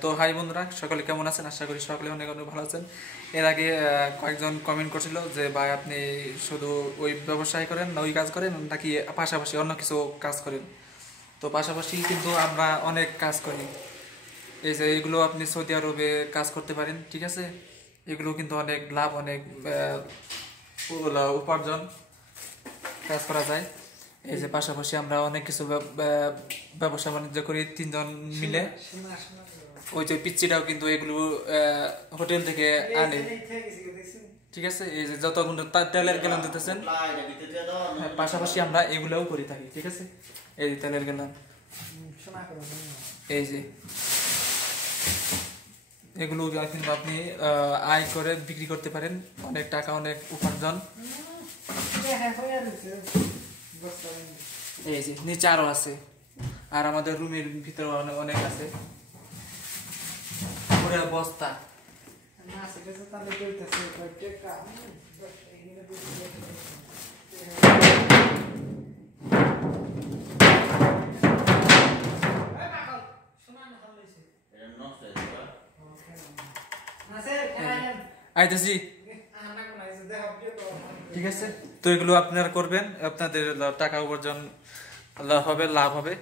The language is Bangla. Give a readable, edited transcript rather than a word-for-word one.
তো হাই বন্ধুরা, সকলে কেমন আছেন? আশা করি সকলে অনেক অনেক ভালো আছেন। এর আগে কয়েকজন কমেন্ট করছিল যে ভাই আপনি শুধু ওই ব্যবসায় করেন না ওই কাজ করেন নাকি পাশাপাশি অন্য কিছু কাজ করেন। তো পাশাপাশি কিন্তু আমরা অনেক কাজ করি। এই যে এগুলো আপনি সৌদি আরবে কাজ করতে পারেন, ঠিক আছে? এগুলো কিন্তু অনেক লাভ, অনেক উপার্জন কাজ করা যায়। এই যে পাশাপাশি আমরা অনেক কিছু ব্যবসা বাণিজ্য করি তিনজন মিলে। ওই যে পিচ্চিটাও কিন্তু এগুলো হোটেল থেকে আনে, ঠিক আছে? এই যে যতগুলো তেলের গ্যালন দিতেছেন, পাশাপাশি আমরা এগুলোও করে থাকি, ঠিক আছে? এই যে তেলের গ্যালন, এই যে এগুলো কিন্তু আপনি আয় করে বিক্রি করতে পারেন, অনেক টাকা, অনেক উপার্জন। এই যে নিচে আরো আছে, আর আমাদের রুমের ভিতরে অনেক আছে পুরো বস্তা। আইতেছি, ঠিক আছে? তো এগুলো আপনারা করবেন, আপনাদের টাকা উপার্জন হবে, লাভ হবে।